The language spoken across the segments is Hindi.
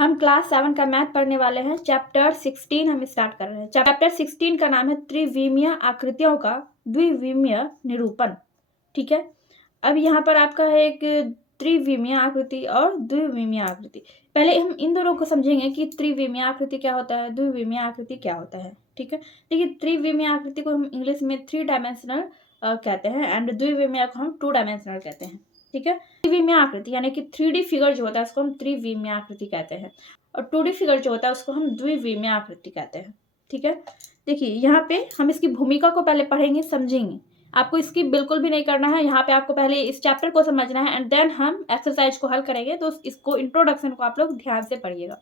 हम क्लास 7 का मैथ पढ़ने वाले हैं। चैप्टर 16 हम स्टार्ट कर रहे हैं। चैप्टर 16 का नाम है त्रिविमीय आकृतियों का द्विविमीय निरूपण। ठीक है, अब यहाँ पर आपका है एक त्रिविमीय आकृति और द्विविमीय आकृति। पहले हम इन दोनों को समझेंगे कि त्रिविमीय आकृति क्या होता है, द्विविमीय आकृति क्या होता है। ठीक है, देखिए त्रिविमीय आकृति को हम इंग्लिश में 3 डायमेंशनल कहते हैं एंड द्विविमीय को हम 2 डायमेंशनल कहते हैं। ठीक है, त्रिविमीय आकृति यानी कि 3D फिगर जो होता है उसको हम त्रिविमीय आकृति कहते हैं और 2D फिगर जो होता है उसको हम द्विविमीय आकृति कहते हैं। ठीक है, देखिए यहाँ पे हम इसकी भूमिका को पहले पढ़ेंगे, समझेंगे। आपको इसकी बिल्कुल भी नहीं करना है, यहाँ पे आपको पहले इस चैप्टर को समझना है एंड देन हम एक्सरसाइज को हल करेंगे। तो इसको इंट्रोडक्शन को आप लोग ध्यान से पढ़िएगा।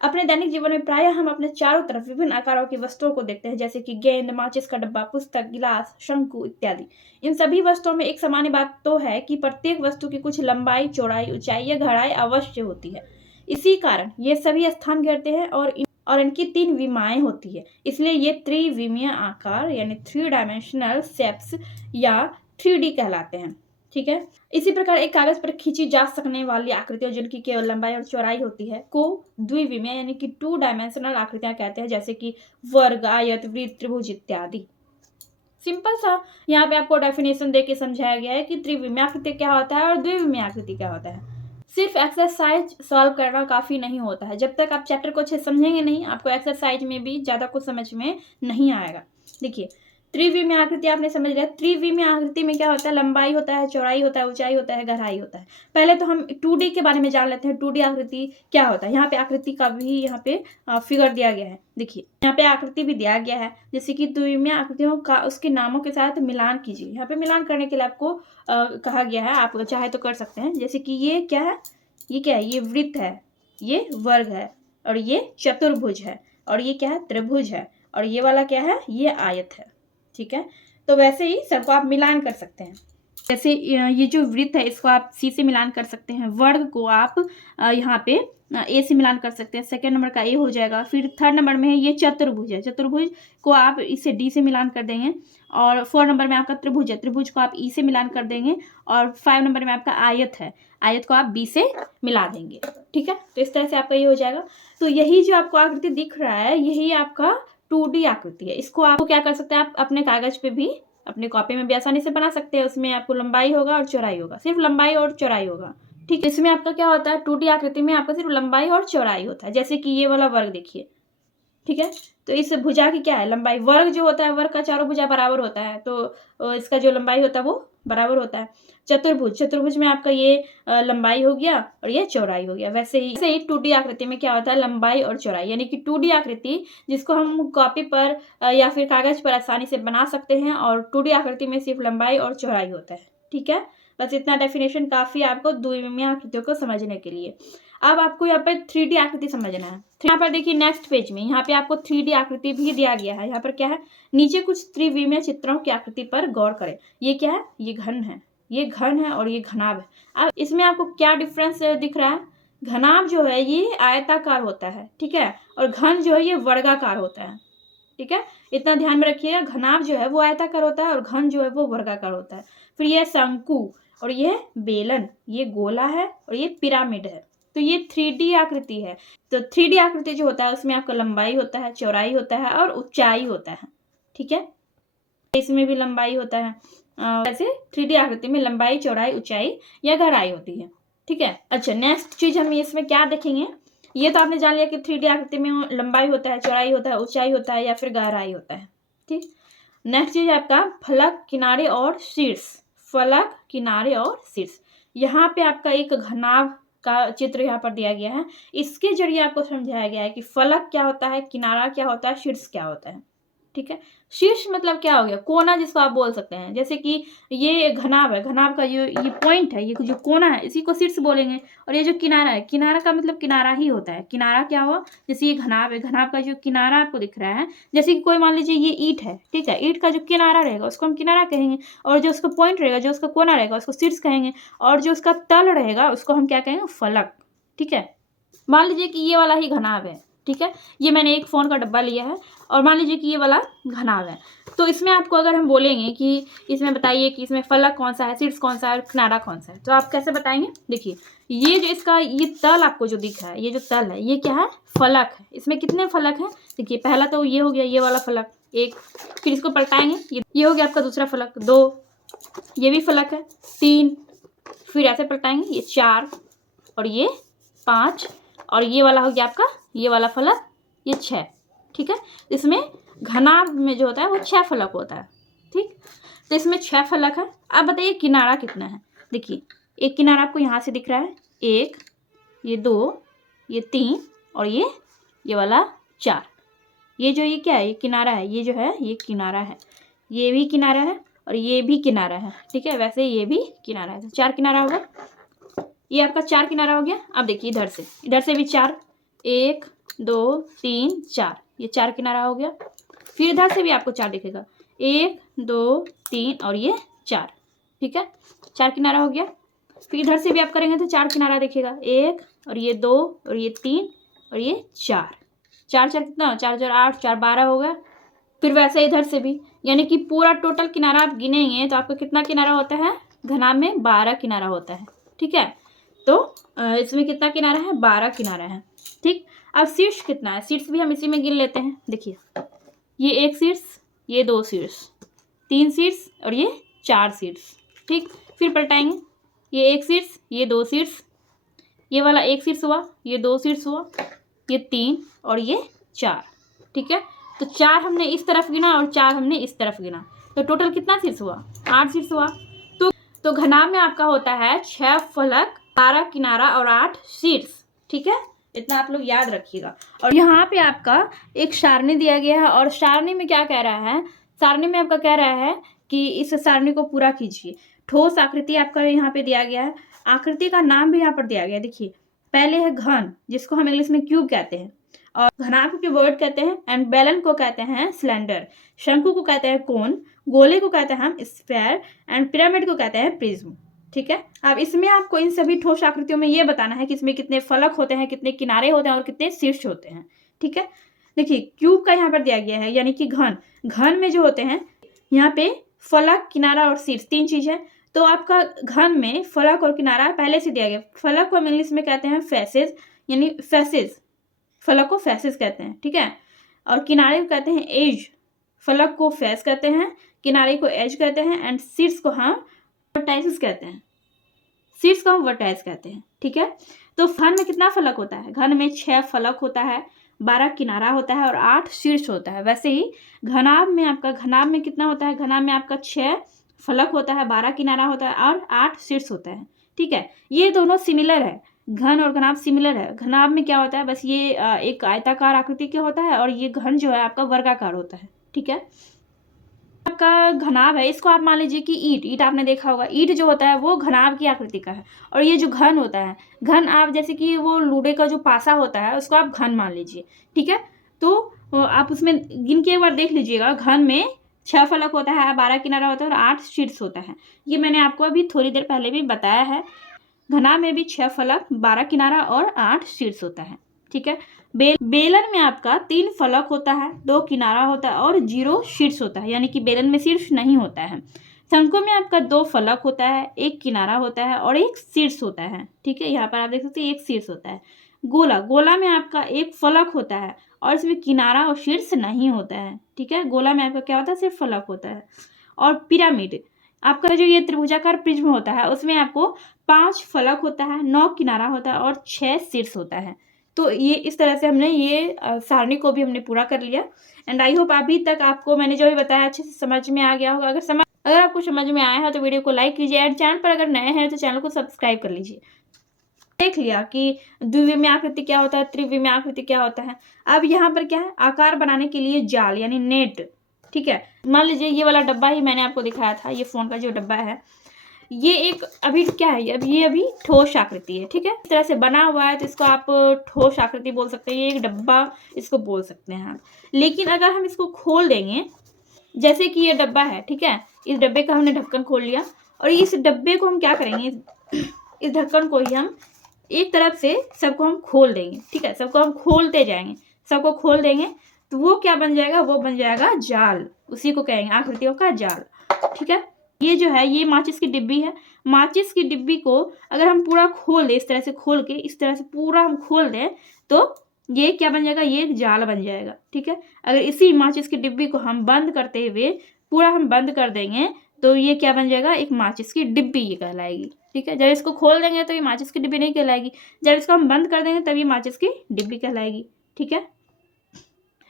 अपने दैनिक जीवन में प्रायः हम अपने चारों तरफ विभिन्न आकारों की वस्तुओं को देखते हैं, जैसे कि गेंद, माचिस का डब्बा, पुस्तक, गिलास, शंकु इत्यादि। इन सभी वस्तुओं में एक सामान्य बात तो है कि प्रत्येक वस्तु की कुछ लंबाई, चौड़ाई, ऊंचाई या गहराई अवश्य होती है। इसी कारण ये सभी स्थान घेरते हैं और इनकी 3 विमाएं होती है। इसलिए ये त्रिविमीय आकार यानी 3 डायमेंशनल शेप्स या 3D कहलाते हैं। ठीक है, इसी प्रकार एक कागज पर खींची जा सकने वाली आकृतियों जिनकी केवल लंबाई और चौड़ाई होती है को द्विविमीय यानी कि 2 डायमेंशनल आकृतियां कहते हैं, जैसे कि वर्ग, आयत, वृत्त, त्रिभुज इत्यादि। सिंपल सा यहाँ पे आपको डेफिनेशन देके समझाया गया है कि त्रिविमीय आकृति क्या होता है और द्विविमीय आकृति क्या होता है। सिर्फ एक्सरसाइज सॉल्व करना काफी नहीं होता है। जब तक आप चैप्टर को अच्छे समझेंगे नहीं, आपको एक्सरसाइज में भी ज्यादा कुछ समझ में नहीं आएगा। देखिए त्रिविमीय आकृति आपने समझ लिया। त्रिविमीय आकृति में क्या होता है, लंबाई होता है, चौड़ाई होता है, ऊंचाई होता है, गहराई होता है। पहले तो हम 2D के बारे में जान लेते हैं। 2D आकृति क्या होता है। यहाँ पे आकृति का भी यहाँ पे फिगर दिया गया है। देखिए यहाँ पे आकृति भी दिया गया है, जैसे कि द्विविमीय आकृतियों का उसके नामों के साथ मिलान कीजिए। यहाँ पे मिलान करने के लिए आपको कहा गया है, आप चाहे तो कर सकते हैं। जैसे कि ये क्या है, ये क्या है, ये वृत्त है, ये वर्ग है और ये चतुर्भुज है और ये क्या है, त्रिभुज है और ये वाला क्या है, ये आयत है। ठीक है, तो वैसे ही सबको आप मिलान कर सकते हैं। जैसे ये जो वृत्त है इसको आप सी से मिलान कर सकते हैं, वर्ग को आप यहाँ पे ए से मिलान कर सकते हैं, सेकेंड नंबर का ए हो जाएगा। फिर थर्ड नंबर में है ये चतुर्भुज है, चतुर्भुज को आप इसे डी से मिलान कर देंगे और 4 नंबर में आपका त्रिभुज है, त्रिभुज को आप ई से मिलान कर देंगे और 5 नंबर में आपका आयत है, आयत को आप बी से मिला देंगे। ठीक है, तो इस तरह से आपका ये हो जाएगा। तो यही जो आपको आकृति दिख रहा है यही आपका 2D आकृति है। इसको आपको क्या कर सकते हैं, आप अपने कागज पे भी, अपने कॉपी में भी आसानी से बना सकते हैं। उसमें आपको लंबाई होगा और चौड़ाई होगा, सिर्फ लंबाई और चौड़ाई होगा। ठीक है, इसमें आपका क्या होता है, 2D आकृति में आपका सिर्फ लंबाई और चौड़ाई होता है। जैसे कि ये वाला वर्ग देखिए। ठीक है, तो इस भुजा की क्या है, लंबाई। वर्ग जो होता है, वर्ग का चारों भुजा बराबर होता है, तो इसका जो लंबाई होता है वो बराबर होता है। चतुर्भुज, चतुर्भुज में आपका ये लंबाई हो गया और ये चौड़ाई हो गया। वैसे ही 2D आकृति में क्या होता है, लंबाई और चौड़ाई, यानी कि 2D आकृति जिसको हम कॉपी पर या फिर कागज पर आसानी से बना सकते हैं और 2D आकृति में सिर्फ लंबाई और चौड़ाई होता है। ठीक है, बस इतना डेफिनेशन काफी है आपको द्विविमीय आकृतियों को समझने के लिए। अब आपको यहाँ पर 3D आकृति समझना है। यहाँ पर देखिए नेक्स्ट पेज में यहाँ पे आपको 3D आकृति भी दिया गया है। यहाँ पर क्या है, नीचे कुछ त्रिविमीय चित्रों की आकृति पर गौर करें। ये क्या है, ये घन है, ये घन है और ये घनाभ है। अब इसमें आपको क्या डिफरेंस दिख रहा है, घनाभ जो है ये आयताकार होता है, ठीक है, और घन जो है ये वर्गाकार होता है। ठीक है, इतना ध्यान में रखिएगा, घनाभ जो है वो आयताकार होता है और घन जो है वो वर्गाकार होता है। फिर ये शंकु और ये बेलन, ये गोला है और ये पिरामिड है। तो ये 3D आकृति है। तो 3D आकृति जो होता है उसमें आपका लंबाई होता है, चौड़ाई होता है और ऊंचाई होता है। ठीक है, इसमें भी लंबाई होता है। वैसे 3D आकृति में लंबाई, चौड़ाई, ऊंचाई या गहराई होती है। ठीक है, अच्छा नेक्स्ट चीज हम इसमें क्या देखेंगे, ये तो आपने जान लिया कि 3D आकृति में लंबाई होता है, चौड़ाई होता है, ऊंचाई होता है या फिर गहराई होता है। ठीक, नेक्स्ट चीज आपका फलक, किनारे और शीर्ष। फलक, किनारे और शीर्ष, यहाँ पे आपका एक घनाभ का चित्र यहाँ पर दिया गया है। इसके जरिए आपको समझाया गया है कि फलक क्या होता है, किनारा क्या होता है, शीर्ष क्या होता है। ठीक है, शीर्ष मतलब क्या हो गया, कोना जिसको आप बोल सकते हैं। जैसे कि ये घनाभ है, घनाभ का जो ये पॉइंट है, ये जो कोना है इसी को शीर्ष बोलेंगे। और ये जो किनारा है, किनारा का मतलब किनारा ही होता है। किनारा क्या हुआ, जैसे ये घनाभ है, घनाभ का जो किनारा आपको दिख रहा है, जैसे कि कोई मान लीजिए ये ईंट है, ठीक है, ईंट का जो किनारा रहेगा उसको हम किनारा कहेंगे और जो उसका पॉइंट रहेगा, जो उसका कोना रहेगा उसको शीर्ष कहेंगे और जो उसका तल रहेगा उसको हम क्या कहेंगे, फलक। ठीक है, मान लीजिए कि ये वाला ही घनाभ है, ठीक है। ये मैंने एक फ़ोन का डब्बा लिया है और मान लीजिए कि ये वाला घनाभ है। तो इसमें आपको अगर हम बोलेंगे कि इसमें बताइए कि इसमें फलक कौन सा है, शीर्ष कौन सा है और किनारा कौन सा है, तो आप कैसे बताएंगे? देखिए ये जो इसका ये तल आपको जो दिख रहा है, ये जो तल है ये क्या है? फलक है। इसमें कितने फलक हैं? देखिए पहला तो ये हो गया ये वाला फलक एक, फिर इसको पलटाएंगे ये हो गया आपका दूसरा फलक 2, ये भी फलक है 3, फिर ऐसे पलटाएंगे ये 4 और ये 5 और ये वाला हो गया आपका ये वाला फलक ये 6। ठीक है। इसमें घनाभ में जो होता है वो 6 फलक होता है। ठीक, तो इसमें 6 फलक है। अब बताइए किनारा कितना है? देखिए एक किनारा आपको यहाँ से दिख रहा है 1, ये 2, ये 3 और ये वाला 4। ये जो ये क्या है? ये किनारा है। ये जो है ये किनारा है, ये भी किनारा है और ये भी किनारा है। ठीक है, वैसे ये भी किनारा है। तो 4 किनारा होगा, ये आपका 4 किनारा हो गया। अब देखिए इधर से भी 4, 1 2 3 4, ये 4 किनारा हो गया। फिर इधर से भी आपको 4 दिखेगा 1 2 3 और ये 4। ठीक है, 4 किनारा हो गया। फिर इधर से भी आप करेंगे तो 4 किनारा दिखेगा 1 और ये 2 और ये 3 और ये 4। 4 4 कितना? 4 4 8, 4 12 हो गया। फिर वैसे इधर से भी, यानी कि पूरा टोटल किनारा आप गिनेंगे तो आपको कितना किनारा होता है? घनाभ में 12 किनारा होता है। ठीक है, तो इसमें कितना किनारा है? 12 किनारा है। ठीक, अब शीर्ष कितना है? शीर्ष भी हम इसी में गिन लेते हैं। देखिए ये 1 शीर्ष, ये 2 शीर्ष, 3 शीर्ष और ये 4 शीर्ष। ठीक, फिर पलटाएंगे ये 1 शीर्ष, ये 2 शीर्ष, ये वाला 1 शीर्ष हुआ, ये 2 शीर्ष हुआ, ये 3 और ये 4। ठीक है, तो 4 हमने इस तरफ गिना और 4 हमने इस तरफ गिना, तो टोटल कितना शीर्ष हुआ? 8 शीर्ष हुआ। तो घनाभ में आपका होता है 6 फलक, 12 किनारा और 8 शीर्ष। ठीक है, इतना आप लोग याद रखिएगा। और यहाँ पे आपका एक सारणी दिया गया है और सारणी में क्या कह रहा है? सारणी में आपका कह रहा है कि इस सारणी को पूरा कीजिए। ठोस आकृति आपका यहाँ पे दिया गया है, आकृति का नाम भी यहाँ पर दिया गया है। देखिए पहले है घन, जिसको हम इंग्लिश में क्यूब कहते हैं, और घनाभ को क्यूबॉइड कहते हैं, एंड बेलन को कहते हैं सिलेंडर, शंकु को कहते हैं कोन, गोले को कहते हैं हम स्फेयर, एंड पिरामिड को कहते हैं प्रिज्म। ठीक है, अब इसमें आपको इन सभी ठोस आकृतियों में ये बताना है कि इसमें कितने फलक होते हैं, कितने किनारे होते हैं और कितने शीर्ष होते हैं। ठीक है, देखिए क्यूब का यहाँ पर दिया गया है, यानी कि घन में जो होते हैं यहाँ पे फलक, किनारा और शीर्ष 3 चीज है। तो आपका घन में फलक और किनारा पहले से दिया गया। फलक को हम इंग्लिश में कहते हैं फेसेस, यानी फेसेस, फलक को फेसेस कहते हैं। ठीक है, और किनारे को कहते हैं एज, फलक को फेस कहते हैं, किनारे को एज कहते हैं, एंड शीर्ष को हम वर्टाइसेस कहते हैं, शीर्ष को हम वर्टाइस कहते हैं। ठीक है, तो घन में कितना फलक होता है? घन में 6 फलक होता है, 12 किनारा होता है और 8 शीर्ष होता है। वैसे ही घनाभ में कितना होता है? घनाभ में आपका 6 फलक होता है, 12 किनारा होता है और 8 शीर्ष होता है। ठीक है, ये दोनों सिमिलर है, घन और घनाभ सिमिलर है। घनाभ में क्या होता है? बस ये एक आयताकार आकृति के होता है और ये घन जो है आपका वर्गाकार होता है। ठीक है, आपका घनाभ है, इसको आप मान लीजिए कि ईंट आपने देखा होगा, ईंट जो होता है वो घनाभ की आकृति का है। और ये जो घन होता है, घन आप जैसे कि वो लूडे का जो पासा होता है उसको आप घन मान लीजिए। ठीक है, तो आप उसमें गिन के एक बार देख लीजिएगा, घन में 6 फलक होता है, 12 किनारा होता है और 8 शीर्ष होता है। ये मैंने आपको अभी थोड़ी देर पहले भी बताया है। घनाभ में भी 6 फलक, 12 किनारा और 8 शीर्ष होता है। ठीक है, बेलन में आपका 3 फलक होता है, 2 किनारा होता है और 0 शीर्ष होता है, यानी कि बेलन में शीर्ष नहीं होता है। शंकु में आपका 2 फलक होता है, 1 किनारा होता है और 1 शीर्ष होता है। ठीक है, यहाँ पर आप देख सकते हैं 1 शीर्ष होता है। गोला में आपका 1 फलक होता है और इसमें किनारा और शीर्ष नहीं होता है। ठीक है, गोला में आपका क्या होता है? सिर्फ फलक होता है। और पिरामिड आपका जो ये त्रिभुजाकार प्रिज्म होता है उसमें आपको 5 फलक होता है, 9 किनारा होता है और 6 शीर्ष होता है। तो ये इस तरह से हमने ये सारणी को भी हमने पूरा कर लिया। एंड आई होप अभी तक आपको मैंने जो भी बताया अच्छे से समझ में आ गया होगा। अगर आपको समझ में आया है तो वीडियो को लाइक कीजिए, एंड चैनल पर अगर नए हैं तो चैनल को सब्सक्राइब कर लीजिए। देख लिया कि द्विविमीय आकृति क्या होता है, त्रिविमीय आकृति क्या होता है। अब यहाँ पर क्या है? आकार बनाने के लिए जाल यानी नेट। ठीक है, मान लीजिए ये वाला डब्बा ही मैंने आपको दिखाया था, ये फ़ोन का जो डब्बा है, ये एक अभी क्या है? ये अभी ठोस आकृति है। ठीक है, इस तरह से बना हुआ है तो इसको आप ठोस आकृति बोल सकते हैं, ये एक डब्बा इसको बोल सकते हैं आप। लेकिन अगर हम इसको खोल देंगे, जैसे कि ये डब्बा है, ठीक है, इस डब्बे का हमने ढक्कन खोल लिया और इस डब्बे को हम क्या करेंगे? इस ढक्कन को ही हम एक तरफ से सबको हम खोल देंगे। ठीक है, सबको हम खोलते जाएंगे, सबको खोल देंगे तो वो क्या बन जाएगा, वो बन जाएगा जाल, उसी को कहेंगे आकृतियों का जाल। ठीक है, ये जो है ये माचिस की डिब्बी है। माचिस की डिब्बी को अगर हम पूरा खोल दें, इस तरह से खोल के इस तरह से पूरा हम खोल दें तो ये क्या बन जाएगा, ये एक जाल बन जाएगा। ठीक है, अगर इसी माचिस की डिब्बी को हम बंद करते हुए पूरा हम बंद कर देंगे तो ये क्या बन जाएगा, एक माचिस की डिब्बी ये कहलाएगी। ठीक है, जब इसको खोल देंगे तो ये माचिस की डिब्बी नहीं कहलाएगी, जब इसको हम बंद कर देंगे तब ये माचिस की डिब्बी कहलाएगी। ठीक है,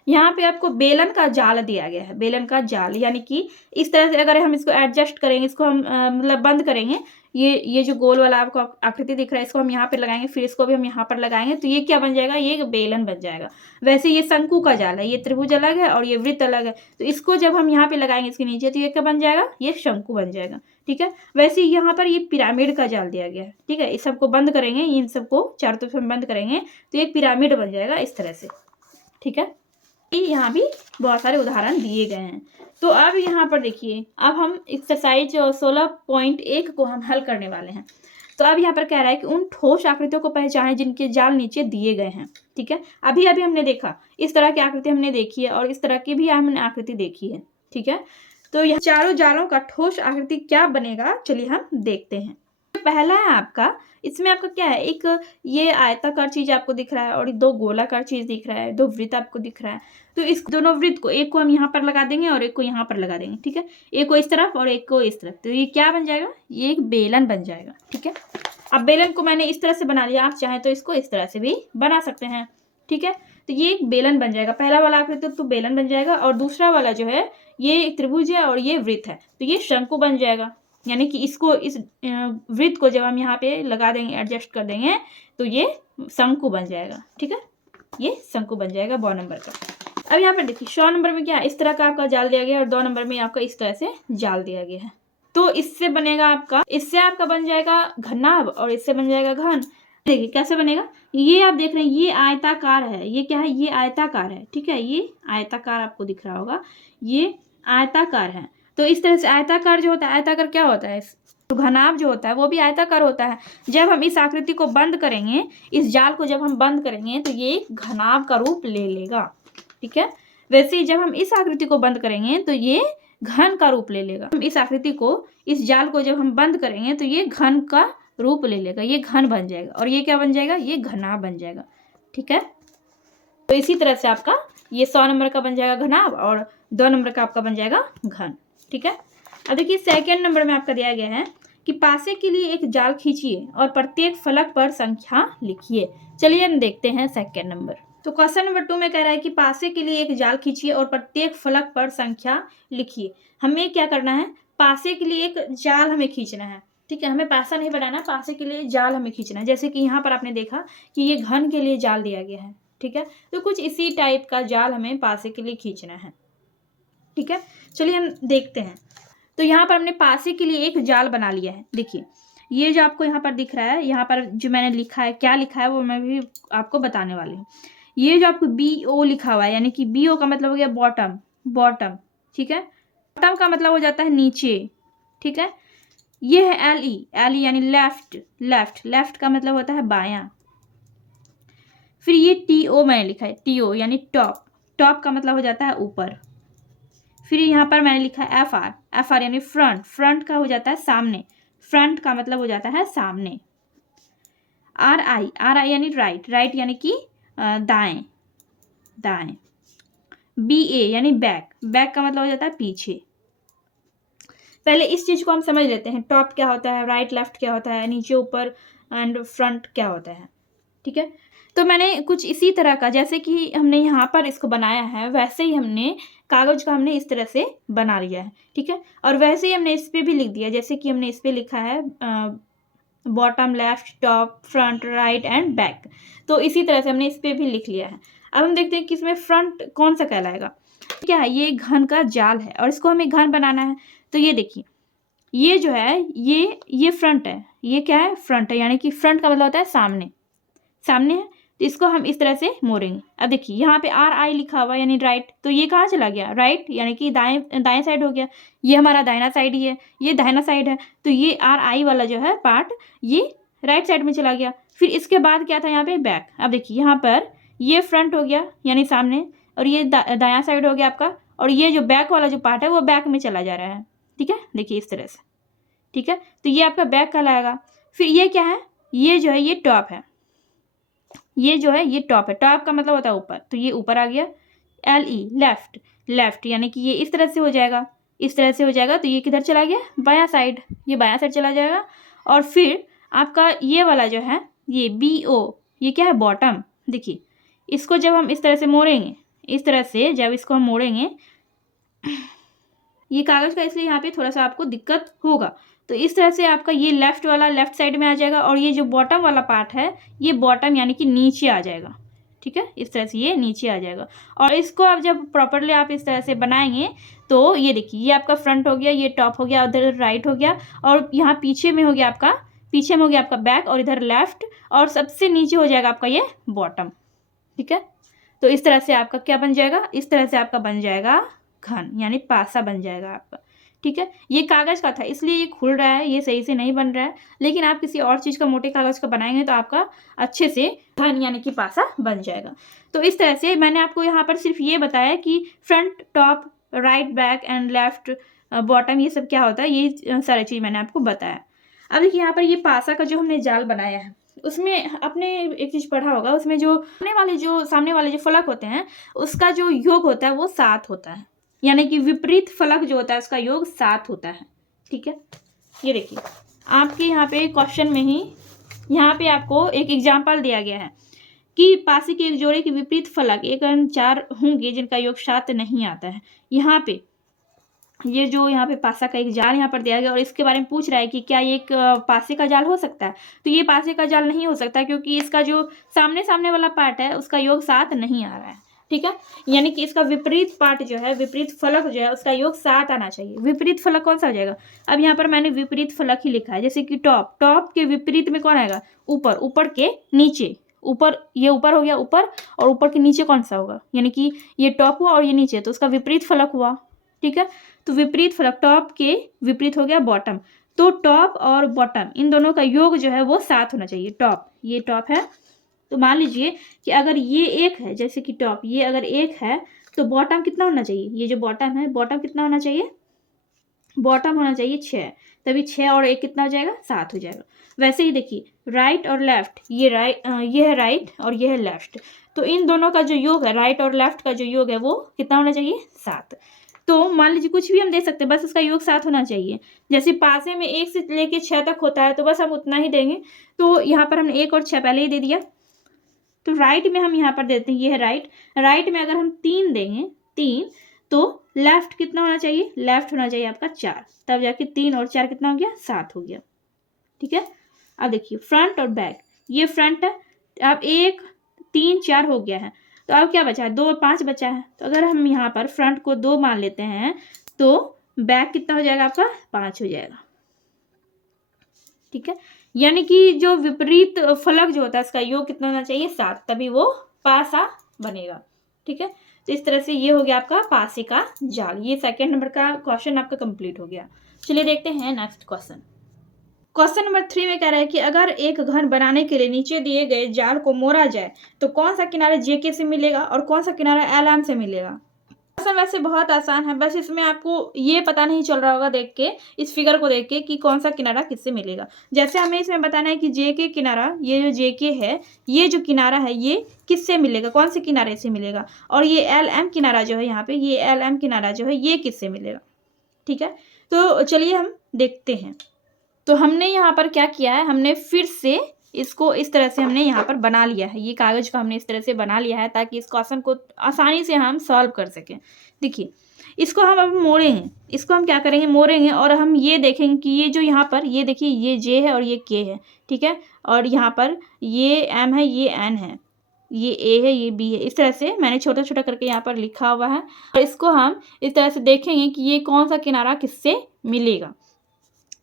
यहाँ पे आपको बेलन का जाल दिया गया है, बेलन का जाल यानी कि इस तरह से अगर हम इसको एडजस्ट करेंगे, इसको हम मतलब बंद करेंगे, ये जो गोल वाला आपको आकृति दिख रहा है इसको हम यहाँ पे लगाएंगे, फिर इसको भी हम यहाँ पर लगाएंगे तो ये क्या बन जाएगा, ये एक बेलन बन जाएगा। वैसे ये शंकु का जाल है, ये त्रिभुज अलग है और ये वृत्त अलग है, तो इसको जब हम यहाँ पे लगाएंगे इसके नीचे तो ये क्या बन जाएगा, ये शंकु बन जाएगा। ठीक है, वैसे यहाँ पर ये पिरामिड का जाल दिया गया है। ठीक है, इस सबको बंद करेंगे, इन सबको चारों तरफ हम बंद करेंगे तो एक पिरामिड बन जाएगा इस तरह से। ठीक है, यहाँ भी बहुत सारे उदाहरण दिए गए हैं। तो अब यहाँ पर देखिए, अब हम एक्सरसाइज 16.1 को हम हल करने वाले हैं। तो अब यहाँ पर कह रहा है कि उन ठोस आकृतियों को पहचानें जिनके जाल नीचे दिए गए हैं। ठीक है, अभी अभी हमने देखा इस तरह की आकृति हमने देखी है और इस तरह की भी हमने आकृति देखी है। ठीक है, तो यह चारों जालों का ठोस आकृति क्या बनेगा, चलिए हम देखते हैं। पहला है आपका, इसमें आपका क्या है, एक ये आयताकार चीज आपको दिख रहा है और दो गोलाकार चीज दिख रहा है, दो वृत्त आपको दिख रहा है। तो इस दोनों वृत्त को, एक को हम यहाँ पर लगा देंगे और एक को यहाँ पर लगा देंगे। ठीक है, एक को इस तरफ और एक को इस तरफ, तो ये क्या बन जाएगा, ये एक बेलन बन जाएगा। ठीक है, अब बेलन को मैंने इस तरह से बना लिया, आप चाहें तो इसको इस तरह से भी बना सकते हैं। ठीक है, तो ये एक बेलन बन जाएगा, पहला वाला आकृति तो बेलन बन जाएगा और दूसरा वाला जो है ये एक त्रिभुज है और ये वृत्त है तो ये शंकु बन जाएगा। यानी कि इसको, इस वृत्त को जब हम यहाँ पे लगा देंगे, एडजस्ट कर देंगे तो ये शंकु बन जाएगा। ठीक है, ये शंकु बन जाएगा 2 नंबर का। अब यहाँ पर देखिए 100 नंबर में क्या, इस तरह का आपका जाल दिया गया है और 2 नंबर में आपका इस तरह से जाल दिया गया है। तो इससे बनेगा आपका, इससे आपका बन जाएगा घनाभ और इससे बन जाएगा घन। देखिए कैसे बनेगा, ये आप देख रहे हैं ये आयताकार है, ये क्या है, ये आयताकार है। ठीक है, ये आयताकार आपको दिख रहा होगा, ये आयताकार है। तो इस तरह से आयताकार जो होता है, आयताकार क्या होता है, तो घनाभ जो होता है वो भी आयताकार होता है। जब हम इस आकृति को बंद करेंगे, इस जाल को जब हम बंद करेंगे तो ये घनाभ का रूप ले लेगा। ठीक है, वैसे ही जब हम इस आकृति को बंद करेंगे तो ये घन का रूप ले लेगा। हम इस आकृति को, इस जाल को जब हम बंद करेंगे तो ये घन का रूप ले लेगा, ये घन बन जाएगा और ये क्या बन जाएगा, ये घनाभ बन जाएगा। ठीक है, तो इसी तरह से आपका ये 100 नंबर का बन जाएगा घनाभ और 2 नंबर का आपका बन जाएगा घन। ठीक है, अब देखिए 2nd नंबर में आपका दिया गया है कि पासे के लिए एक जाल खींचिए और प्रत्येक फलक पर संख्या लिखिए। चलिए हम देखते हैं 2nd नंबर। तो क्वेश्चन नंबर 2 में कह रहा है कि पासे के लिए एक जाल खींचिए और प्रत्येक फलक पर संख्या लिखिए। हमें क्या करना है, पासे के लिए एक जाल हमें खींचना है। ठीक है, हमें पासा नहीं बनाना, पासे के लिए जाल हमें खींचना है। जैसे कि यहाँ पर आपने देखा कि ये घन के लिए जाल दिया गया है। ठीक है, तो कुछ इसी टाइप का जाल हमें पासे के लिए खींचना है। ठीक है, चलिए हम देखते हैं। तो यहाँ पर हमने पासे के लिए एक जाल बना लिया है। देखिए ये जो आपको यहाँ पर दिख रहा है, यहाँ पर जो मैंने लिखा है, क्या लिखा है वो मैं भी आपको बताने वाली हूँ। ये जो आपको BO लिखा हुआ है, यानी कि BO का मतलब हो गया बॉटम, बॉटम। ठीक है, बॉटम का मतलब हो जाता है नीचे। ठीक है, ये है LE, LE यानी लेफ्ट, लेफ्ट, लेफ्ट का मतलब होता है बायां। फिर ये TO मैंने लिखा है, TO यानी टॉप, टॉप का मतलब हो जाता है ऊपर। फिर यहाँ पर मैंने लिखा है FR, FR यानी फ्रंट, फ्रंट का हो जाता है सामने, फ्रंट का मतलब हो जाता है सामने। RI, RI यानी राइट, राइट यानी कि दाएं, दाएं। BA यानी बैक, बैक का मतलब हो जाता है पीछे। पहले इस चीज को हम समझ लेते हैं, टॉप क्या होता है, राइट लेफ्ट क्या होता है, नीचे ऊपर एंड फ्रंट क्या होता है। ठीक है, तो मैंने कुछ इसी तरह का, जैसे कि हमने यहाँ पर इसको बनाया है वैसे ही हमने कागज का हमने इस तरह से बना लिया है। ठीक है, और वैसे ही हमने इस पे भी लिख दिया, जैसे कि हमने इस पे लिखा है bottom, left, top, front, right and back. तो इसी तरह से हमने इस पे भी लिख लिया है। अब हम देखते हैं कि इसमें फ्रंट कौन सा कहलाएगा। क्या है, ये घन का जाल है और इसको हमें घन बनाना है। तो ये देखिए, ये जो है ये फ्रंट है, ये क्या है, फ्रंट है, यानी कि फ्रंट का मतलब होता है सामने, सामने है। तो इसको हम इस तरह से मोड़ेंगे। अब देखिए यहाँ पे RI लिखा हुआ यानी राइट, तो ये कहाँ चला गया, राइट यानी कि दाएं साइड हो गया। ये हमारा दाहिना साइड ही है, ये दाहिना साइड है, तो ये RI वाला जो है पार्ट ये राइट साइड में चला गया। फिर इसके बाद क्या था यहाँ पे, बैक। अब देखिए यहाँ पर ये फ्रंट हो गया यानी सामने, और ये दायां साइड हो गया आपका, और ये जो बैक वाला जो पार्ट है वो बैक में चला जा रहा है। ठीक है, देखिए इस तरह से। ठीक है, तो ये आपका बैक कहलाएगा। फिर ये क्या है, ये जो है ये टॉप है, ये जो है ये टॉप है। टॉप का मतलब होता है ऊपर, तो ये ऊपर आ गया। LE लेफ्ट, लेफ्ट यानी कि ये इस तरह से हो जाएगा, इस तरह से हो जाएगा, तो ये किधर चला गया, बायां साइड, ये बायां साइड चला जाएगा। और फिर आपका ये वाला जो है ये BO, ये क्या है, बॉटम। देखिए इसको जब हम इस तरह से मोड़ेंगे, इस तरह से जब इसको हम मोड़ेंगे, ये कागज़ का इसलिए यहाँ पे थोड़ा सा आपको दिक्कत होगा। तो इस तरह से आपका ये लेफ्ट वाला लेफ्ट साइड में आ जाएगा, और ये जो बॉटम वाला पार्ट है ये बॉटम यानी कि नीचे आ जाएगा। ठीक है, इस तरह से ये नीचे आ जाएगा। और इसको आप जब प्रॉपरली आप इस तरह से बनाएंगे तो ये देखिए ये आपका फ्रंट हो गया, ये टॉप हो गया, उधर राइट हो गया, और यहाँ पीछे में हो गया आपका, पीछे में हो गया आपका बैक, और इधर लेफ्ट, और सबसे नीचे हो जाएगा आपका ये बॉटम। ठीक है, तो इस तरह से आपका क्या बन जाएगा, इस तरह से आपका बन जाएगा घन, यानी पासा बन जाएगा आपका। ठीक है, ये कागज़ का था इसलिए ये खुल रहा है, ये सही से नहीं बन रहा है, लेकिन आप किसी और चीज़ का मोटे कागज़ का बनाएंगे तो आपका अच्छे से घन यानी कि पासा बन जाएगा। तो इस तरह से मैंने आपको यहाँ पर सिर्फ ये बताया कि front, top, right, back and left, bottom, ये सब क्या होता है, ये सारी चीज़ मैंने आपको बताया। अब देखिए यहाँ पर ये पासा का जो हमने जाल बनाया है, उसमें आपने एक चीज़ पढ़ा होगा, उसमें जो सामने वाले जो फलक होते हैं उसका जो योग होता है वो 7 होता है, यानी कि विपरीत फलक जो होता है उसका योग 7 होता है। ठीक है, ये देखिए आपके यहाँ पे क्वेश्चन में ही यहाँ पे आपको एक एग्जाम्पल दिया गया है कि पासे के एक जोड़े के विपरीत फलक 1 और 4 होंगे जिनका योग 7 नहीं आता है। यहाँ पे ये जो यहाँ पे पासा का एक जाल यहाँ पर दिया गया, और इसके बारे में पूछ रहा है कि क्या ये एक पासे का जाल हो सकता है, तो ये पासे का जाल नहीं हो सकता, क्योंकि इसका जो सामने वाला पार्ट है उसका योग 7 नहीं आ रहा है। ठीक है, यानी कि इसका विपरीत पार्ट जो है, विपरीत फलक जो है उसका योग 7 आना चाहिए। विपरीत फलक कौन सा हो जाएगा, अब यहाँ पर मैंने विपरीत फलक ही लिखा है, जैसे कि टॉप, टॉप के विपरीत में कौन आएगा, ऊपर, ऊपर के नीचे, ऊपर, ये ऊपर हो गया ऊपर, और ऊपर के नीचे कौन सा होगा, यानी कि ये टॉप हुआ और ये नीचे, तो उसका विपरीत फलक हुआ। ठीक है, तो विपरीत फलक, टॉप के विपरीत हो गया बॉटम, तो टॉप और बॉटम इन दोनों का योग जो है वो 7 होना चाहिए। टॉप, ये टॉप है, तो मान लीजिए कि अगर ये 1 है, जैसे कि टॉप ये अगर 1 है तो बॉटम कितना होना चाहिए, ये जो बॉटम है बॉटम कितना होना चाहिए, बॉटम होना चाहिए 6, तभी 6 और 1 कितना हो जाएगा, 7 हो जाएगा। वैसे ही देखिए राइट और लेफ्ट, ये है राइट और ये है लेफ्ट, तो इन दोनों का जो योग है, राइट और लेफ्ट का जो योग है वो कितना होना चाहिए, 7। तो मान लीजिए कुछ भी हम दे सकते हैं, बस इसका योग 7 होना चाहिए। जैसे पासे में 1 से लेके 6 तक होता है तो बस हम उतना ही देंगे, तो यहाँ पर हमने 1 और 6 पहले ही दे दिया, तो राइट में हम यहाँ पर देते हैं, ये है राइट, राइट में अगर हम 3 देंगे, 3, तो लेफ्ट कितना होना चाहिए, लेफ्ट होना चाहिए आपका 4, तब जाके 3 और 4 कितना हो गया, 7 हो गया। ठीक है, अब देखिए फ्रंट और बैक, ये फ्रंट है, अब 1, 3, 4 हो गया है, तो अब क्या बचा है, 2 और 5 बचा है, तो अगर हम यहाँ पर फ्रंट को 2 मान लेते हैं तो बैक कितना हो जाएगा आपका, 5 हो जाएगा। ठीक है, यानी कि जो विपरीत फलक जो होता है इसका योग कितना होना चाहिए, 7, तभी वो पासा बनेगा। ठीक है, तो इस तरह से ये हो गया आपका पासे का जाल। ये सेकंड नंबर का क्वेश्चन आपका कंप्लीट हो गया। चलिए देखते हैं नेक्स्ट क्वेश्चन। क्वेश्चन नंबर 3 में कह रहा है कि अगर एक घन बनाने के लिए नीचे दिए गए जाल को मोड़ा जाए तो कौन सा किनारा JK से मिलेगा और कौन सा किनारा LM से मिलेगा। क्वेश्चन वैसे बहुत आसान है, बस इसमें आपको ये पता नहीं चल रहा होगा देख के, इस फिगर को देख के, कि कौन सा किनारा किससे मिलेगा। जैसे हमें इसमें बताना है कि JK किनारा, ये जो JK है, ये जो किनारा है ये किससे मिलेगा, कौन से किनारे से मिलेगा, और ये LM किनारा जो है यहाँ पे, ये LM किनारा जो है ये किससे मिलेगा। ठीक है, तो चलिए हम देखते हैं। तो हमने यहाँ पर क्या किया है, हमने फिर से इसको इस तरह से हमने यहाँ पर बना लिया है, ये कागज़ को हमने इस तरह से बना लिया है ताकि इस क्वेश्चन को आसानी से हम सॉल्व कर सकें। देखिए इसको हम अब मोड़ेंगे, इसको हम क्या करेंगे, मोड़ेंगे, और हम ये देखेंगे कि ये जो यहाँ पर, ये देखिए ये J है और ये K है। ठीक है, और यहाँ पर ये M है, ये N है, ये A है, ये B है, इस तरह से मैंने छोटा छोटा करके यहाँ पर लिखा हुआ है, और इसको हम इस तरह से देखेंगे कि ये कौन सा किनारा किससे मिलेगा।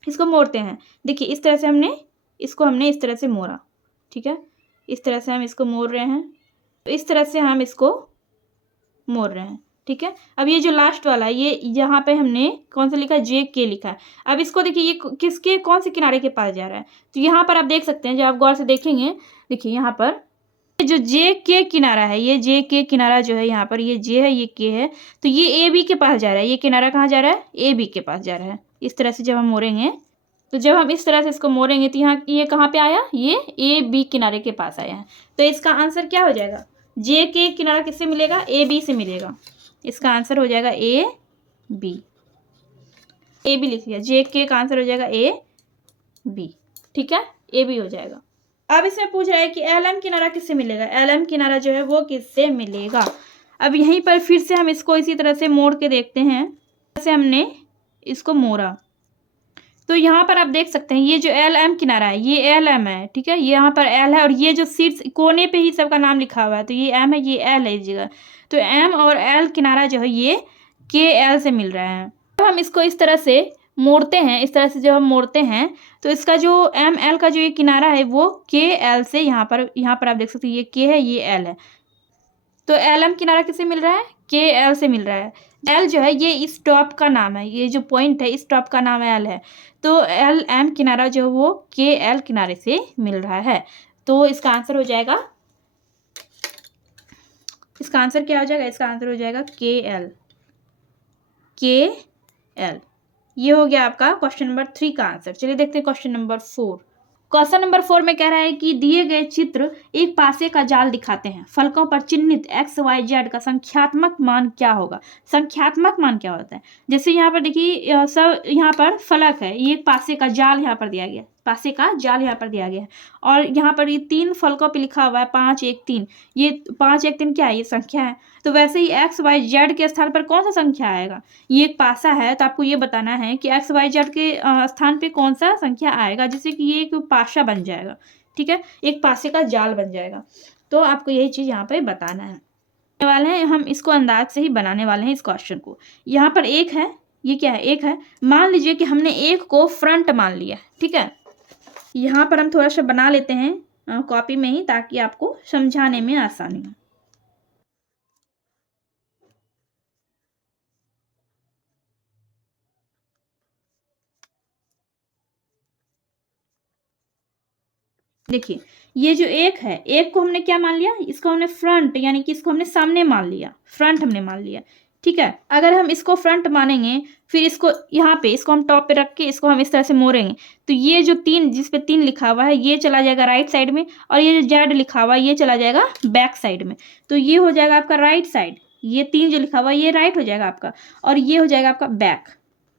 इसको मोड़ते हैं, देखिए इस तरह से हमने इस तरह से मोड़ा। ठीक है, इस तरह से हम इसको मोड़ रहे हैं, तो इस तरह से हम इसको मोड़ रहे हैं। ठीक है, अब ये जो लास्ट वाला है, ये यहाँ पे हमने कौन सा लिखा है, JK लिखा है। अब इसको देखिए ये किसके, कौन से किनारे के पास जा रहा है, तो यहाँ पर आप देख सकते हैं, जब आप गौर से देखेंगे, देखिए यहाँ पर जो जे के किनारा है, ये जे के किनारा जो है यहाँ पर, ये जे है, ये के है, तो ये ए बी के पास जा रहा है। ये किनारा कहाँ जा रहा है? ए बी के पास जा रहा है। इस तरह से जब हम मोड़ेंगे, तो जब हम इस तरह से इसको मोड़ेंगे तो यहाँ ये कहाँ पे आया? ये ए बी किनारे के पास आया है। तो इसका आंसर क्या हो जाएगा? जे के किनारा किससे मिलेगा? ए बी से मिलेगा। इसका आंसर हो जाएगा ए बी। ए बी लिख लिया, जे के का आंसर हो जाएगा ए बी। ठीक है, ए बी हो जाएगा। अब इसमें पूछ रहा है कि एल एम किनारा किससे मिलेगा? एल एम किनारा जो है वो किससे मिलेगा? अब यहीं पर फिर से हम इसको इसी तरह से मोड़ के देखते हैं, जैसे हमने इसको मोड़ा। तो यहाँ पर आप देख सकते हैं ये जो एल एम किनारा है, ये एल एम है। ठीक है, ये यहाँ पर एल है, और ये जो शीर्ष कोने पे ही सबका नाम लिखा हुआ है, तो ये एम है, ये एल है इस जगह। तो एम और एल किनारा जो है ये के एल से मिल रहा है। अब हम इसको इस तरह से मोड़ते हैं, इस तरह से जब हम मोड़ते हैं तो इसका जो एम एल का जो ये किनारा है वो के एल से, यहाँ पर आप देख सकते हैं ये के है, ये एल है। तो एल एम किनारा किससे मिल रहा है? के एल से मिल रहा है। एल जो है ये इस टॉप का नाम है, ये जो पॉइंट है इस टॉप का नाम एल है। तो एल एम किनारा जो है वो के एल किनारे से मिल रहा है। तो इसका आंसर हो जाएगा, इसका आंसर क्या हो जाएगा? इसका आंसर हो जाएगा के एल, के एल। ये हो गया आपका क्वेश्चन नंबर 3 का आंसर। चलिए देखते हैं क्वेश्चन नंबर 4। क्वेश्चन नंबर 4 में कह रहा है कि दिए गए चित्र एक पासे का जाल दिखाते हैं, फलकों पर चिन्हित एक्स वाई जेड का संख्यात्मक मान क्या होगा? संख्यात्मक मान क्या होता है? जैसे यहाँ पर देखिए, सब यहाँ पर फलक है, ये एक पासे का जाल यहाँ पर दिया गया, पासे का जाल यहाँ पर दिया गया है, और यहाँ पर ये 3 फलकों पे लिखा हुआ है 5 1 3। ये 5 1 3 क्या है? ये संख्या है। तो वैसे ही एक्स वाई जेड के स्थान पर कौन सा संख्या आएगा? ये एक पासा है, तो आपको ये बताना है कि एक्स वाई जेड के स्थान पे कौन सा संख्या आएगा, जिससे कि ये एक पासा बन जाएगा। ठीक है, एक पासे का जाल बन जाएगा। तो आपको यही चीज़ यहाँ पे बताना है वाले हैं। हम इसको अंदाज से ही बनाने वाले हैं इस क्वेश्चन को। यहाँ पर एक है, ये क्या है? एक है। मान लीजिए कि हमने एक को फ्रंट मान लिया। ठीक है, यहाँ पर हम थोड़ा सा बना लेते हैं कॉपी में ही, ताकि आपको समझाने में आसानी हो। देखिए, ये जो एक है, एक को हमने क्या मान लिया? इसको हमने फ्रंट, यानी कि इसको हमने सामने मान लिया, फ्रंट हमने मान लिया। ठीक है, अगर हम इसको फ्रंट मानेंगे, फिर इसको यहाँ पे, इसको हम टॉप पे रख के इसको हम इस तरह से मोड़ेंगे, तो ये जो 3, जिस पे 3 लिखा हुआ है, ये चला जाएगा राइट साइड में, और ये जो जेड लिखा हुआ है ये चला जाएगा बैक साइड में। तो ये हो जाएगा आपका राइट साइड, ये 3 जो लिखा हुआ है ये राइट हो जाएगा आपका, और ये हो जाएगा आपका बैक,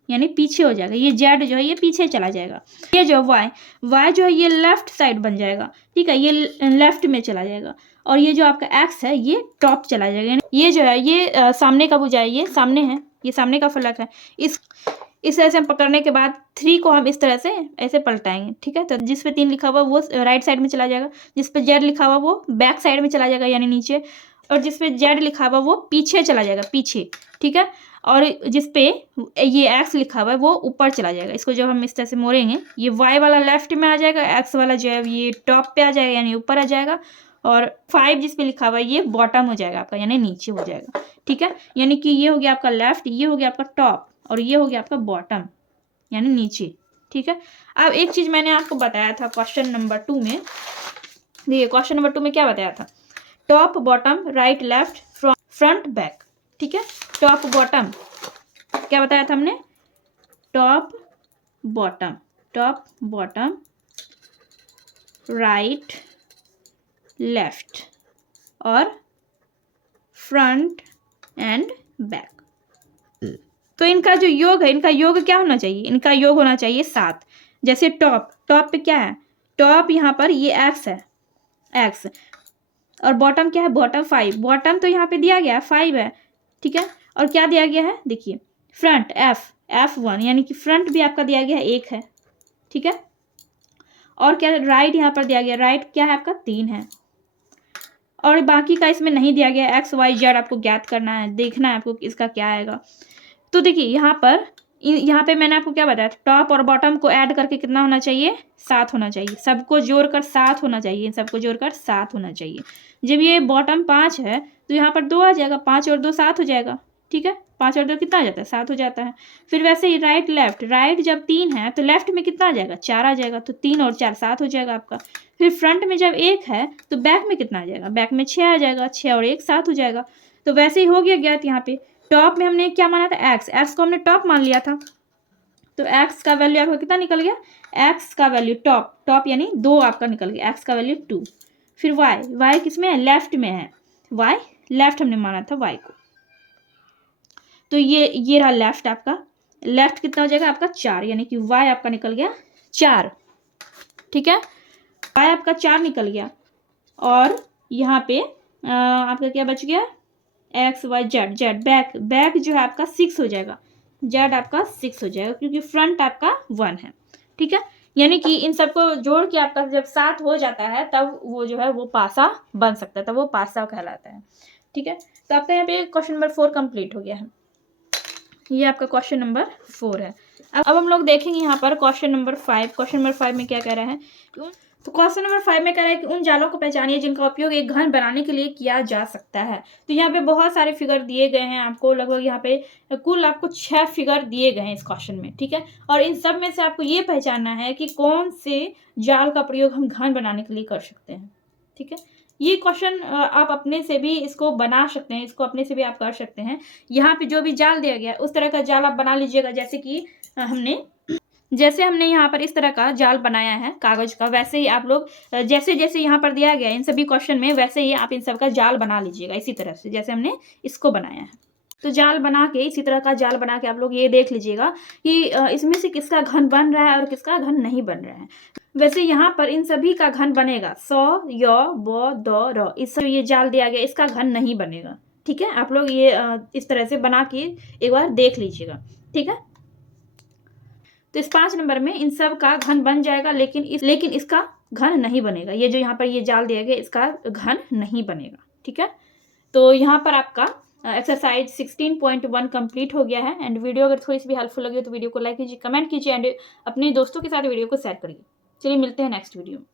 यानी पीछे हो जाएगा। ये जेड जो है ये पीछे चला जाएगा। ये जो वाई, वाई जो है ये लेफ्ट साइड बन जाएगा। ठीक है, ये लेफ्ट में चला जाएगा, और ये जो आपका एक्स है ये टॉप चला जाएगा। ये जो है ये सामने का भुजा है, ये सामने है, ये सामने का फलक है। इस तरह से हम पकड़ने के बाद 3 को हम इस तरह से ऐसे पलटाएंगे। ठीक है, तो जिस पे 3 लिखा हुआ वो राइट साइड में चला जाएगा, जिस पे जेड लिखा हुआ वो बैक साइड में चला जाएगा यानी नीचे, और जिस पे जेड लिखा हुआ वो पीछे चला जाएगा, पीछे। ठीक है, और जिस पे ये एक्स लिखा हुआ है वो ऊपर चला जाएगा। इसको जब हम इस तरह से मोड़ेंगे, ये वाई वाला लेफ्ट में आ जाएगा, एक्स वाला जो है ये टॉप पे आ जाएगा यानी ऊपर आ जाएगा, और 5 जिस पे लिखा हुआ है ये बॉटम हो जाएगा आपका, यानी नीचे हो जाएगा। ठीक है, यानी कि ये हो गया आपका लेफ्ट, ये हो गया आपका टॉप, और ये हो गया आपका बॉटम यानी नीचे। ठीक है, अब एक चीज़ मैंने आपको बताया था क्वेश्चन नंबर 2 में। देखिए क्वेश्चन नंबर 2 में क्या बताया था? Top bottom right left front back. ठीक है, टॉप बॉटम क्या बताया था हमने? टॉप बॉटम राइट लेफ्ट और फ्रंट एंड बैक। तो इनका जो योग है, इनका योग क्या होना चाहिए? इनका योग होना चाहिए 7। जैसे टॉप पे क्या है? टॉप यहाँ पर ये एक्स है, एक्स, और बॉटम क्या है? बॉटम 5। बॉटम तो यहाँ पे दिया गया है 5 है। ठीक है, और क्या दिया गया है? देखिए फ्रंट F1, यानी कि फ्रंट भी आपका दिया गया है 1 है। ठीक है, और क्या राइट यहाँ पर दिया गया, राइट क्या है आपका 3 है, और बाकी का इसमें नहीं दिया गया। एक्स वाई जेड आपको ज्ञात करना है, देखना है आपको इसका क्या आएगा। तो देखिए यहाँ पे मैंने आपको क्या बताया, टॉप और बॉटम को ऐड करके कितना होना चाहिए? 7 होना चाहिए। सबको जोड़कर 7 होना चाहिए, सबको जोड़कर 7 होना चाहिए। जब ये बॉटम 5 है तो यहाँ पर 2 आ जाएगा, 5 और 2 7 हो जाएगा। ठीक है, 5 और 2 कितना आ जाता है, 7 हो जाता है। फिर वैसे ही राइट लेफ्ट, राइट जब 3 है तो लेफ्ट में कितना आ जाएगा, 4 आ जाएगा, तो 3 और 4 7 हो जाएगा आपका। फिर फ्रंट में जब 1 है तो बैक में कितना आ जाएगा, बैक में 6 आ जाएगा, 6 और 1 7 हो जाएगा। तो वैसे ही हो गया ज्ञात। यहाँ पे टॉप में हमने क्या माना था, एक्स को हमने टॉप मान लिया था, तो एक्स का वैल्यू आपका कितना निकल गया, एक्स का वैल्यू टॉप यानी 2 आपका निकल गया, एक्स का वैल्यू 2। फिर वाई किस में है, लेफ्ट में है, वाई लेफ्ट हमने माना था वाई को, तो ये रहा लेफ्ट आपका। लेफ्ट कितना हो जाएगा आपका 4, यानी कि वाई आपका निकल गया 4। ठीक है, वाई आपका 4 निकल गया। और यहाँ पे आपका क्या बच गया, एक्स वाई जेड, बैक जो है आपका 6 हो जाएगा, जेड आपका 6 हो जाएगा, क्योंकि फ्रंट आपका 1 है। ठीक है, यानी कि इन सबको जोड़ के आपका जब 7 हो जाता है तब वो जो है वो पासा बन सकता है, तब वो पासा कहलाता है। ठीक है, तो आपका यहाँ पे क्वेश्चन नंबर 4 कंप्लीट हो गया है। ये आपका क्वेश्चन नंबर 4 है। अब हम लोग देखेंगे यहाँ पर क्वेश्चन नंबर 5। क्वेश्चन नंबर 5 में क्या कह रहा है, तो क्वेश्चन नंबर 5 में कह रहा है कि उन जालों को पहचानिए जिनका उपयोग एक घन बनाने के लिए किया जा सकता है। तो यहाँ पे बहुत सारे फिगर दिए गए हैं आपको, लगभग यहाँ पे कुल आपको 6 फिगर दिए गए हैं इस क्वेश्चन में। ठीक है, और इन सब में से आपको ये पहचानना है कि कौन से जाल का प्रयोग हम घन बनाने के लिए कर सकते हैं। ठीक है, ये क्वेश्चन आप अपने से भी इसको बना सकते हैं, इसको अपने से भी आप कर सकते हैं। यहाँ पे जो भी जाल दिया गया है उस तरह का जाल आप बना लीजिएगा, जैसे हमने यहाँ पर इस तरह का जाल बनाया है कागज का, वैसे ही आप लोग जैसे जैसे यहाँ पर दिया गया है इन सभी क्वेश्चन में, वैसे ही आप इन सब का जाल बना लीजिएगा इसी तरह से जैसे हमने इसको बनाया है। तो जाल बना के, इसी तरह का जाल बना के आप लोग ये देख लीजिएगा कि इसमें से किसका घन बन रहा है और किसका घन नहीं बन रहा है। वैसे यहाँ पर इन सभी का घन बनेगा, स, य, ब, द, र, इस सब ये जाल दिया गया, इसका घन नहीं बनेगा। ठीक है, आप लोग ये इस तरह से बना के एक बार देख लीजिएगा। ठीक है, तो इस 5 नंबर में इन सब का घन बन जाएगा, लेकिन इसका घन नहीं बनेगा। ये जो यहाँ पर ये जाल दिया गया इसका घन नहीं बनेगा। ठीक है, तो यहाँ पर आपका एक्सरसाइज 16.1 कंप्लीट हो गया है। एंड वीडियो अगर थोड़ी सी भी हेल्पफुल लगी हो तो वीडियो को लाइक कीजिए, कमेंट कीजिए एंड अपने दोस्तों के साथ वीडियो को शेयर करिए। चलिए मिलते हैं नेक्स्ट वीडियो में।